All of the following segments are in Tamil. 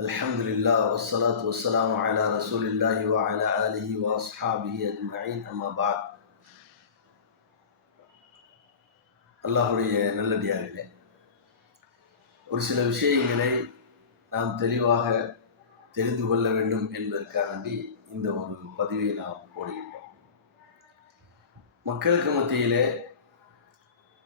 الحمد لله والصلاة والسلام على رسول الله وعلى آله وأصحابه أجمعين أما بعد அல்லாஹுடைய நல்லடியார்களே ஒரு சில விஷயங்களை நாம் தெளிவாக தெரிந்து கொள்ள வேண்டும் என்பதற்காண்டி இந்த ஒரு பதிவை நாம் போடுகின்றோம் மக்களுக்கு மத்தியிலே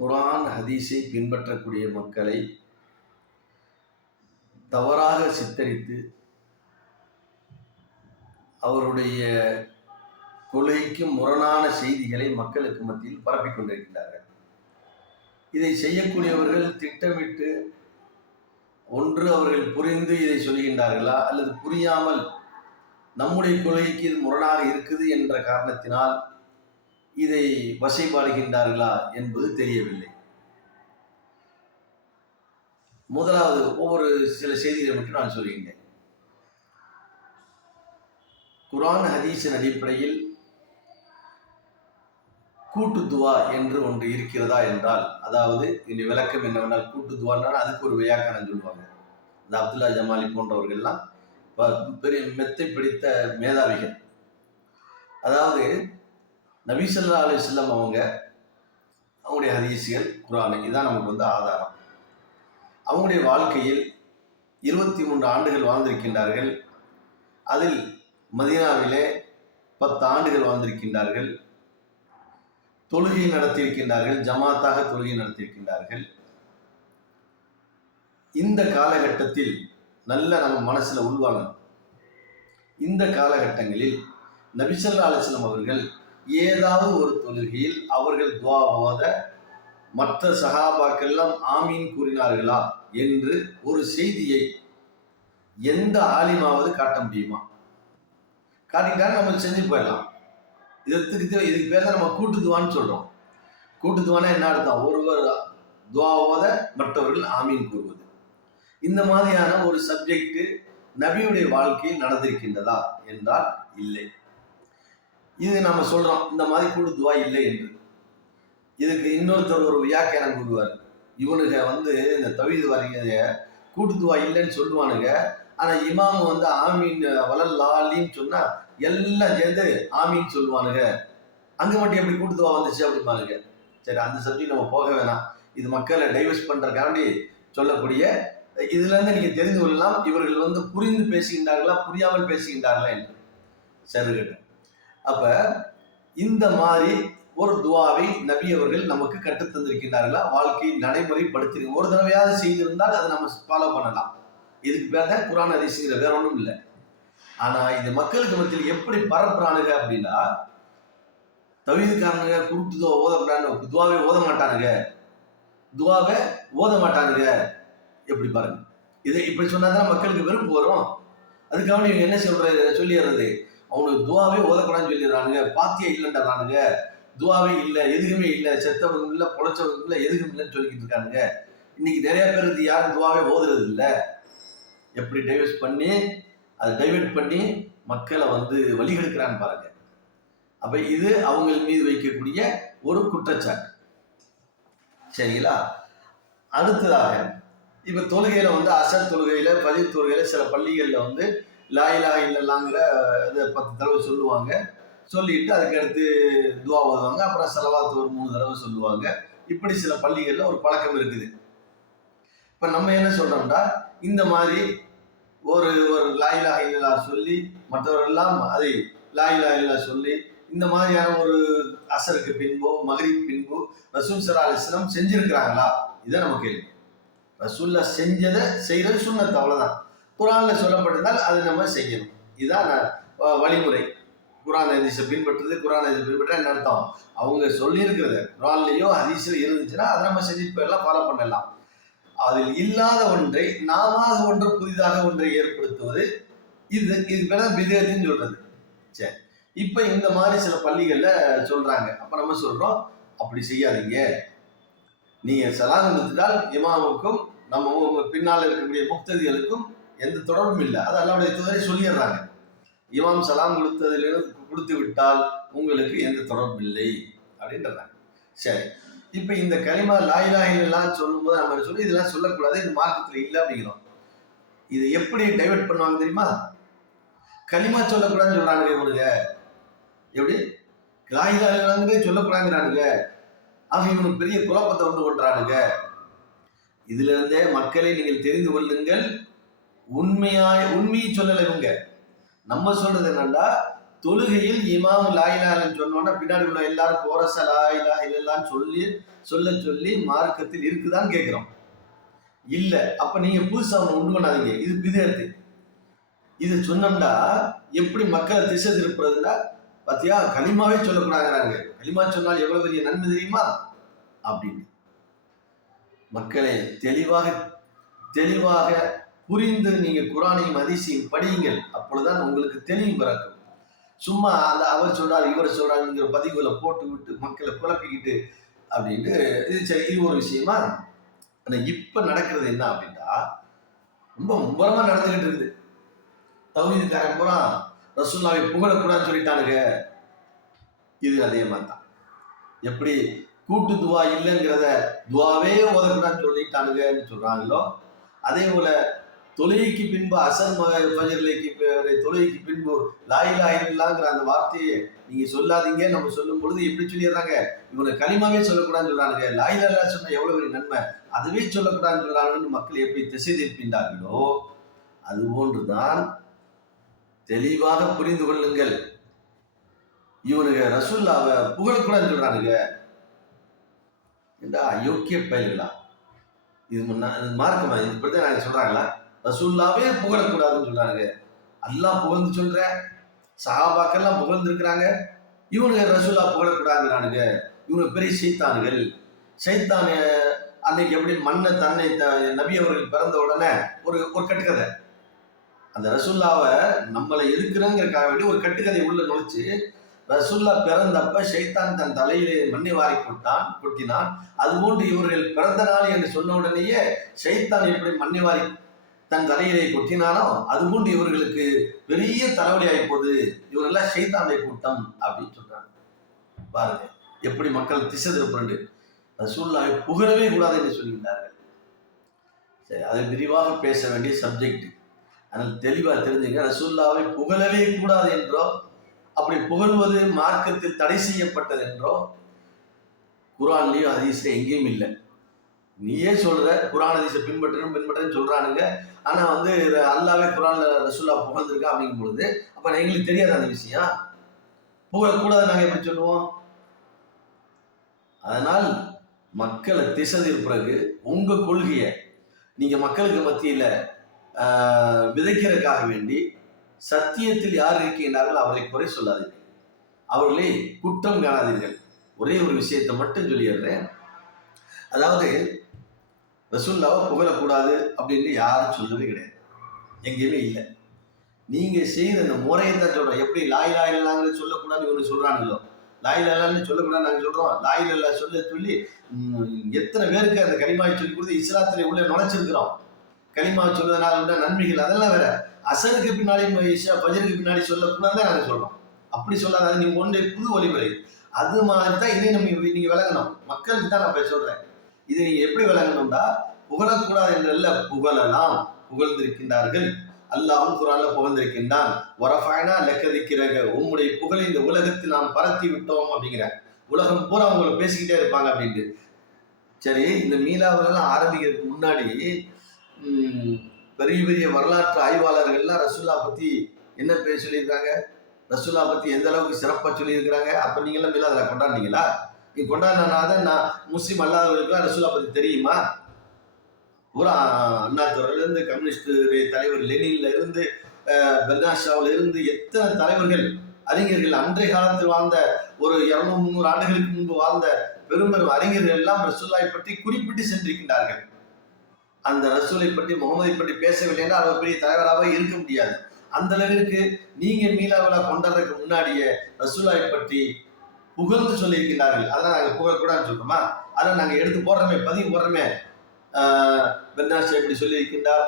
குரான் ஹதீஸை பின்பற்றக்கூடிய மக்களை தவறாக சித்தரித்து அவருடைய கொள்கைக்கு முரணான செய்திகளை மக்களுக்கு மத்தியில் பரப்பிக் கொண்டிருக்கிறார்கள் இதை செய்யக்கூடியவர்கள் திட்டமிட்டு ஒன்று அவர்கள் புரிந்து இதை சொல்கின்றார்களா அல்லது புரியாமல் நம்முடைய கொள்கைக்கு இது முரணாக இருக்குது என்ற காரணத்தினால் இதை வசைபாடுகின்றார்களா என்பது தெரியவில்லை. முதலாவது ஒவ்வொரு சில செய்திகளை மட்டும் நான் சொல்கின்றேன் குரான் ஹதீஸின் அடிப்படையில் கூட்டு துவா என்று ஒன்று இருக்கிறதா என்றால் அதாவது இந்த விளக்கம் என்னவென்றால் கூட்டு துவான்னால் அதுக்கு ஒரு வியாக்கணம் சொல்லுவாங்க. இந்த அப்துல்லா ஜமாலி போன்றவர்கள்லாம் பெரிய மெத்தை பிடித்த மேதாவிகள். அதாவது நபீசல்லா அலிஸ்லாம் அவங்க அவங்களுடைய ஹதீஸுகள் குரான் இதுதான் நமக்கு வந்து ஆதாரம். அவங்களுடைய வாழ்க்கையில் இருபத்தி மூன்று ஆண்டுகள் வாழ்ந்திருக்கின்றார்கள். அதில் மதீனாவிலே பத்து ஆண்டுகள் வாழ்ந்திருக்கின்றார்கள். தொழுகை நடத்தியிருக்கின்றார்கள் ஜமாத்தாக தொழுகை நடத்தியிருக்கின்றார்கள். இந்த காலகட்டத்தில் நல்ல நம்ம மனசில் உள்வாங்கணும். இந்த காலகட்டங்களில் நபிசல்லா அலிஸ்லம் அவர்கள் ஏதாவது ஒரு தொழுகையில் அவர்கள் துவா மற்ற சகாபாக்கெல்லாம் ஆமீன் கூறினார்களா? என்று ஒரு செய்தியை எந்த ஆலிமாவது காட்ட முடியுமா? காட்டிட்டா நம்ம செஞ்சு போயிடலாம். இதற்கு இதுக்கு பேர் தான் நம்ம கூட்டுதுவான்னு சொல்கிறோம் கூட்டுதுவானா என்ன அர்த்தம்? ஒருவர் துவாவோத மற்றவர்கள் ஆமீன் கூறுவது. இந்த மாதிரியான ஒரு சப்ஜெக்ட் நபியுடைய வாழ்க்கையில் நடந்திருக்கின்றதா என்றால் இல்லை. இது நம்ம சொல்றோம் இந்த மாதிரி கூட்டுதுவா இல்லை என்று. இதுக்கு இன்னொருத்தர் ஒரு வியாக்கியானம் கூறுவார். இவனுங்க வந்து இந்த தவிது வரைங்க கூட்டுத்துவா இல்லைன்னு சொல்லுவானுங்க ஆனா இமாமு வந்து ஆமீன் வளர்லாலின்னு சொன்னா எல்லாம் சேர்ந்து ஆமீன் சொல்லுவானுங்க அங்க மட்டும் எப்படி கூட்டுத்துவா வந்துச்சு அப்படிம்பானுங்க சரி அந்த சப்ஜெக்ட் நம்ம போக வேணாம். இது மக்களை டைவர்ஸ் பண்றதுக்காண்டி சொல்லக்கூடிய இதுல இருந்து நீங்க தெரிந்து கொள்ளலாம். இவர்கள் வந்து புரிந்து பேசுகின்றார்களா புரியாமல் பேசுகின்றார்களா என்று. சரி அப்ப இந்த மாதிரி ஒரு துவாவை நபி அவர்கள் நமக்கு கற்றுத் தந்திருக்கின்றார்களா? வாழ்க்கை நடைமுறைப்படுத்தி ஒரு தடவையாவது செய்திருந்தால் அதை நம்ம ஃபாலோ பண்ணலாம். இதுக்கு பேர் தான் குரான் அதிசயங்கிற வேற ஒன்றும் இல்லை. ஆனா இது மக்களுக்கு மத்தியில் எப்படி பரப்புறானுங்க அப்படின்னா தவிதுக்காரனுங்க கூட்டுதோ ஓத ஓத துவாவே ஓத மாட்டானுங்க. துவாவை ஓத மாட்டானுங்க. எப்படி பாருங்க. இதை இப்படி சொன்னாதான் மக்களுக்கு வெறுப்பு வரும். அதுக்காக நீங்க என்ன சொல்ற சொல்லிடுறது? அவனுக்கு துவாவே ஓதக்கூடாதுன்னு சொல்லிடுறானுங்க. பாத்தியா இல்லைன்றானுங்க. துவாவே இல்லை எதுக்குமே இல்லை செத்தவங்க இல்லை பொழைச்சவங்க இல்லை எதுக்கும் இல்லைன்னு சொல்லிக்கிட்டு இருக்கானுங்க. இன்னைக்கு நிறைய பேர் இது யாரும் துவாவே ஓதுறது இல்லை. எப்படி டைவர்ஸ் பண்ணி அதை டைவெர்ட் பண்ணி மக்களை வந்து வழிகெடுக்கிறான்னு பாருங்க. அப்ப இது அவங்கள் மீது வைக்கக்கூடிய ஒரு குற்றச்சாட்டு. சரிங்களா? அடுத்ததாக இப்ப தொழுகையில வந்து அசர் தொழுகையில பதிவு தொழுகையில சில பள்ளிகள்ல வந்து லாயிலா இல்லலாங்கிற இதை பத்து தடவை சொல்லுவாங்க. சொல்லிட்டு அதுக்கடுத்து துவா ஓதுவாங்க அப்புறம் செலவாத்து ஒரு மூணு தடவை சொல்லுவாங்க. இப்படி சில பள்ளிகளில் ஒரு பழக்கம் இருக்குது. இப்போ நம்ம என்ன சொல்கிறோம்னா இந்த மாதிரி ஒரு ஒரு லாயிலா இல்லா சொல்லி மற்றவரெல்லாம் அதை லாயிலா இல்லா சொல்லி இந்த மாதிரியான ஒரு அசருக்கு பின்போ மகரிப் பின்போ ரசூல் சரா அலிஸ்லாம் செஞ்சிருக்கிறாங்களா? இதை நம்ம கேள்வி. ரசூல்லா செஞ்சதை செய்யறது சுண்ணத்து அவ்வளோதான் குரானில் சொல்லப்பட்டிருந்தால் அதை நம்ம செய்யணும். இதுதான் வழிமுறை. குரான் ஹதீஸை பின்பற்றுறது குரான் ஹதீஸை பின்பற்ற என்ன அர்த்தம்? அவங்க சொல்லியிருக்கிறத குரான்லேயோ ஹதீஸில் இருந்துச்சுன்னா அதை நம்ம செஞ்சு போயிடலாம் ஃபாலோ பண்ணலாம். அதில் இல்லாத ஒன்றை நாம ஒன்று புதிதாக ஒன்றை ஏற்படுத்துவது இது இது பேர் தான் பிதேத்தின்னு சொல்றது. சரி. இப்போ இந்த மாதிரி சில பள்ளிகளில் சொல்றாங்க. அப்போ நம்ம சொல்றோம் அப்படி செய்யாதீங்க. நீங்கள் சலாகம் கொடுத்துட்டால் இமாமுக்கும் நம்ம பின்னால் இருக்கக்கூடிய முக்ததிகளுக்கும் எந்த தொடர்பும் இல்லை. அது அல்லாவுடைய துறை சொல்லிடுறாங்க. இமாம் சலாம் கொடுத்ததிலிருந்து கொடுத்து விட்டால் உங்களுக்கு எந்த தொடர்பு இல்லை. அப்படின்றாங்க சரி. இப்ப இந்த களிமா லாயிலாயிலாம் சொல்லும்போது நம்ம சொல்லி இதெல்லாம் சொல்லக்கூடாது. இது மார்க்கத்தில் இல்லை அப்படிங்கிறோம். இது எப்படி டைவெர்ட் பண்ணுவாங்க தெரியுமா? களிமா சொல்லக்கூடாதுன்னு சொல்கிறாங்க இவனுங்க. எப்படி? லாயிலாங்கிறதே சொல்லக்கூடாதுங்கிறானுங்க. ஆக இவனுக்கு பெரிய குழப்பத்தை வந்து கொண்டானுங்க இதுல இருந்தே மக்களை நீங்கள் தெரிந்து கொள்ளுங்கள். உண்மையாய் உண்மையை சொல்லலை இவங்க. நம்ம சொல்றது என்னன்னா தொழுகையில் இமாம் லாயிலான்னு சொன்னோன்னா பின்னாடி உள்ள எல்லாரும் போரச லாயிலா இதெல்லாம் சொல்லி சொல்ல சொல்லி மார்க்கத்தில் இருக்குதான்னு கேட்கிறோம். இல்ல அப்ப நீங்க புதுசா ஒண்ணு உண்டு பண்ணாதீங்க. இது பிதேர்த்து இது சொன்னோம்னா எப்படி மக்களை திசை திருப்புறதுன்னா பாத்தியா களிமாவே சொல்லக்கூடாதுங்கிறாங்க. களிமா சொன்னால் எவ்வளவு பெரிய நன்மை தெரியுமா? அப்படின்னு. மக்களை தெளிவாக தெளிவாக புரிந்து நீங்க குரானையும் அதிசயம் படியுங்கள். அப்பொழுதுதான் உங்களுக்கு தெளிவு பிறக்கும். சும்மா அந்த அவர் சொல்றார் இவர் சொல்றாருங்கிற பதிவுகளை போட்டு விட்டு மக்களை குழப்பிக்கிட்டு அப்படின்ட்டு இது சரி இது ஒரு விஷயமா? ஆனால் இப்போ நடக்கிறது என்ன அப்படின்னா ரொம்ப மும்பரமா நடந்துகிட்டு இருக்குது. தௌஹீதுக்காரன் பூரா ரசூல்லாவை புகழக்கூடாதுன்னு சொல்லிட்டானுங்க. இது அதே மாதிரி தான் எப்படி கூட்டு துவா இல்லைங்கிறத துவாவே ஓதக்கூடாதுன்னு சொல்லிட்டானுங்கன்னு சொல்றாங்களோ அதே போல தொழுகைக்கு பின்பு அசர் மக தொழுகைக்கு பின்பு லாயிலா இல்லாங்கிற அந்த வார்த்தையை நீங்க சொல்லாதீங்க. நம்ம சொல்லும் பொழுது எப்படி சொல்லிடுறாங்க? இவனை களிமாவே சொல்லக்கூடாதுன்னு சொல்றானுங்க. லாயிலா சொன்ன எவ்வளவு பெரிய நன்மை? அதுவே சொல்லக்கூடாதுன்னு சொல்றாங்கன்னு மக்கள் எப்படி திசை திருப்பின்றார்களோ அது போன்றுதான் தெளிவாக புரிந்து கொள்ளுங்கள். இவனுங்க ரசூல்லாவை புகழக்கூடாதுன்னு சொல்றானுங்க. இந்த அயோக்கிய பயல்களா? இது முன்னா இது மார்க்கமா? இது இப்படிதான் நாங்க சொல்றாங்களா? ரசூல்லாவே புகழக்கூடாதுன்னு சொல்றாங்க அல்லாஹ் புகழ்ந்து சொல்ற சஹாபாக்கெல்லாம் புகழ்ந்துருக்கிறாங்க. இவனுங்க ரசூல்லா புகழக்கூடாதுங்கிறானுங்க. இவனுங்க பெரிய சைத்தானுகள். சைத்தானு அன்னைக்கு எப்படி மண்ணை தன்னை த- நபி அவர்கள் பிறந்த உடனே ஒரு ஒரு கட்டுக்கதை. அந்த ரசுல்லாவை நம்மளை எதுக்குறங்கிறக்காக வேண்டி ஒரு கட்டுக்கதை உள்ள நுழைச்சு ரசுல்லா பிறந்தப்ப ஷைத்தான் தன் தலையிலே மண்ணை வாரி கொட்டான் கொட்டினான். அதுபோன்று இவர்கள் பிறந்த நாள் என்று சொன்ன உடனேயே ஷைத்தான் எப்படி மண்ணை வாரி தன் தலையிலே கொட்டினானோ அதுபோன்று இவர்களுக்கு பெரிய தலைவலி ஆகிப்போது போகுது. இவரெல்லாம் ஷைத்தானுடைய கூட்டம் அப்படின்னு சொல்றாங்க. பாருங்க எப்படி மக்கள் திசை திருப்பண்டு ரசூல்லாவை புகழவே கூடாது என்று சொல்கின்றார்கள் சரி அதை விரிவாக பேச வேண்டிய சப்ஜெக்ட் அதனால் தெளிவாக தெரிஞ்சுங்க ரசூல்லாவை புகழவே கூடாது என்றோ அப்படி புகழ்வது மார்க்கத்தில் தடை செய்யப்பட்டது என்றோ குரான்லேயோ ஹதீஸ்ல எங்கேயும் இல்லை. நீயே சொல்ற குரான் பின்பற்றணும் பின்பற்றணும் சொல்றானுங்க. ஆனா வந்து அல்லாவே குரான்ல ரசூல்லா புகழ்ந்துருக்கா அப்படிங்கும் பொழுது அப்ப எங்களுக்கு தெரியாது அந்த விஷயம். புகழக்கூடாது நாங்க எப்படி சொல்லுவோம்? அதனால் மக்களை திசை பிறகு உங்க கொள்கையை நீங்க மக்களுக்கு மத்தியில விதைக்கிறதுக்காக வேண்டி சத்தியத்தில் யார் இருக்கின்றார்கள் அவரை குறை சொல்லாதீர்கள். அவர்களை குற்றம் காணாதீர்கள். ஒரே ஒரு விஷயத்தை மட்டும் சொல்லிடுறேன். அதாவது ரசூல்லாவை புகழக்கூடாது அப்படின்னு யாரும் சொல்லவே கிடையாது. எங்கேயுமே இல்லை. நீங்கள் செய்கிற அந்த முறையை தான் சொல்கிறோம் எப்படி லாய் லாயிலாங்கிறது சொல்லக்கூடாதுன்னு இவங்க சொல்கிறானுங்களோ லாய் லாயிலான்னு சொல்லக்கூடாது நாங்கள் சொல்கிறோம் லாய் லல்லா சொல்ல சொல்லி எத்தனை பேருக்கு அந்த கலிமாவை சொல்லி கொடுத்து இஸ்லாத்துல உள்ள நுழைச்சிருக்கிறோம்? கலிமாவை சொல்வதனால உள்ள நன்மைகள் அதெல்லாம் வேற. அசருக்கு பின்னாடி இஷா பஜருக்கு பின்னாடி சொல்லக்கூடாது நாங்கள் சொல்கிறோம் அப்படி சொல்லாத நீங்கள் நீங்க ஒன்றை புது வழிமுறை அது மாதிரி தான் இதை நம்ம நீங்கள் விளங்கணும். மக்களுக்கு தான் நான் போய் சொல்கிறேன் இது நீங்க எப்படி விளங்கணும்டா? புகழக்கூடாது என்றல்ல புகழலாம். புகழ்ந்திருக்கின்றார்கள். அல்லாவும் குரான்ல புகழ்ந்திருக்கின்றான். வரஃபாய்னா லெக்கதிக்கிறக உம்முடைய புகழை இந்த உலகத்தில் நாம் பரத்தி விட்டோம் அப்படிங்கிற. உலகம் பூரா அவங்கள பேசிக்கிட்டே இருப்பாங்க அப்படின்ட்டு. சரி இந்த மீலாவிலாம் ஆரம்பிக்கிறதுக்கு முன்னாடி பெரிய பெரிய வரலாற்று ஆய்வாளர்கள்லாம் ரசுல்லா பத்தி என்ன பேர் சொல்லியிருக்காங்க? ரசுல்லா பத்தி எந்த அளவுக்கு சிறப்பாக சொல்லியிருக்கிறாங்க? அப்போ நீங்களாம் எல்லாம் அதில் கொண்டாடுனீங்களா? நீ கொண்டாடினாத நான் முஸ்லீம் அல்லாதவர்களுக்குலாம் ரசூலா பற்றி தெரியுமா? பூரா அண்ணாதுறையில இருந்து கம்யூனிஸ்ட் தலைவர் லெனின்ல இருந்து பெர்னாஷாவில் இருந்து எத்தனை தலைவர்கள் அறிஞர்கள் அன்றைய காலத்தில் வாழ்ந்த ஒரு இருநூறு முந்நூறு ஆண்டுகளுக்கு முன்பு வாழ்ந்த பெரும்பெரும் அறிஞர்கள் எல்லாம் ரசூல்லாவை பற்றி குறிப்பிட்டு சென்றிருக்கின்றார்கள். அந்த ரசூலை பற்றி முகமதை பற்றி பேசவில்லை என்றால் அவர் பெரிய தலைவராக இருக்க முடியாது. அந்த அளவிற்கு நீங்க மீளா விழா கொண்டாடுறதுக்கு முன்னாடியே ரசூலாவை பற்றி புகழ்ந்து சொல்லியிருக்கிறார்கள் அதெல்லாம் நாங்கள் புகழக்கூடாதுன்னு சொல்கிறோமா அதை நாங்கள் எடுத்து போடுறோமே பதிவு போடுறோமே. ஆஹ் இப்படி சொல்லியிருக்கின்றார்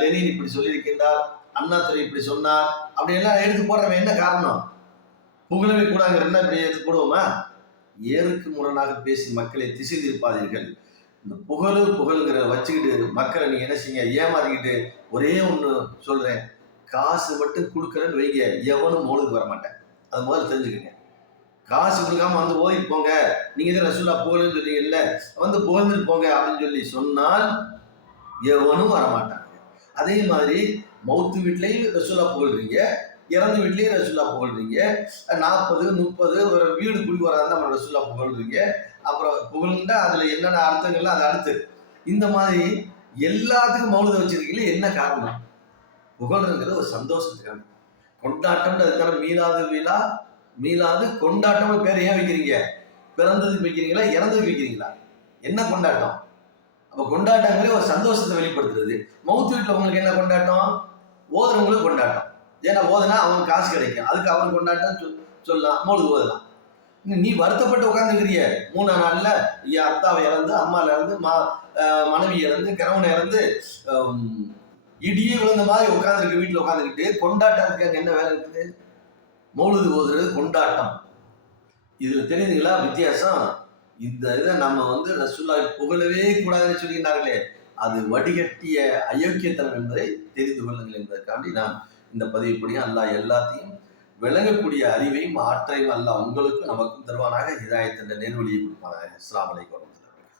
லெனின் இப்படி சொல்லியிருக்கின்றார் அண்ணாதுரை இப்படி சொன்னார் அப்படி எல்லாம் எடுத்து போடுறவன் என்ன காரணம்? புகழவே கூடாங்கிற என்ன இப்படி எடுத்து போடுவோமா? ஏருக்கு முரணாக பேசி மக்களை திசை திருப்பாதீர்கள் இந்த புகழு புகழுங்கிறத வச்சுக்கிட்டு மக்களை நீங்கள் என்ன செய்யுங்க ஏமாறிக்கிட்டு ஒரே ஒன்று சொல்றேன். காசு மட்டும் கொடுக்குறேன்னு வைங்க எவனும் மோளுக்கு வர மாட்டேன் அது முதல்ல தெரிஞ்சுக்கங்க. காசு கொடுக்காம வந்து ஓதிட்டு போங்க. நீங்க தான் ரசூல்லா போகலன்னு சொல்றீங்கல்ல? வந்து புகழ்ந்துட்டு போங்க அப்படின்னு சொல்லி சொன்னால் எவனும் வரமாட்டாங்க. அதே மாதிரி மௌத்து வீட்லேயும் ரசூல்லா போடுறீங்க இறந்து வீட்லேயும் ரசூல்லா புகழ்றீங்க நாற்பது முப்பது ஒரு வீடு குடி வராது நம்ம ரசூல்லா புகழ்றீங்க. அப்புறம் புகழ்ந்தா அதுல என்னென்ன அர்த்தங்கள்லாம் அது அடுத்து. இந்த மாதிரி எல்லாத்துக்கும் மௌனத வச்சிருக்கீங்களே என்ன காரணம்? புகழ்றதுங்கிறது ஒரு சந்தோஷத்துக்கான. கொண்டாட்டம் அதுக்கான மீளாது விழா மீளாது கொண்டாட்டம் பேர் ஏன் வைக்கிறீங்க? பிறந்ததுக்கு வைக்கிறீங்களா இறந்ததுக்கு வைக்கிறீங்களா? என்ன கொண்டாட்டம்? அப்ப கொண்டாட்டங்களே ஒரு சந்தோஷத்தை வெளிப்படுத்துறது. மவுத்து வீட்டில் உங்களுக்கு என்ன கொண்டாட்டம்? ஓதுறவங்களுக்கு கொண்டாட்டம். ஏன்னா ஓதுனா அவனுக்கு காசு கிடைக்கும். அதுக்கு அவன் கொண்டாட்டம் சொல் சொல்லலாம் மோளுக்கு ஓதலாம். நீ வருத்தப்பட்டு உட்காந்துக்கிறிய மூணா நாள்ல என் அத்தாவை இறந்து அம்மால இறந்து மா மனைவி இறந்து கணவனை இறந்து இடியே விழுந்த மாதிரி உட்காந்துருக்கு வீட்டில் உட்காந்துக்கிட்டு கொண்டாட்டம் அங்கே என்ன வேலை இருக்குது? மௌலுது ஓதுறது கொண்டாட்டம். இதில் தெரியுதுங்களா? வித்தியாசம். இந்த இதை நம்ம வந்து ரசுல்லா புகழவே கூடாதுன்னு சொல்கிறார்களே அது வடிகட்டிய அயோக்கியத்தனம் என்பதை தெரிந்து கொள்ளுங்கள் என்பதற்காண்டி நான் இந்த பதிவுப்படியும் அல்லாஹ் எல்லாத்தையும் விளங்கக்கூடிய அறிவையும் ஆற்றையும் அல்லாஹ் உங்களுக்கும் நமக்கும் தருவானாக. இதாயத்தின் நேர்வழியை கொடுப்பானாக. அஸ்ஸலாமு அலைக்கும்.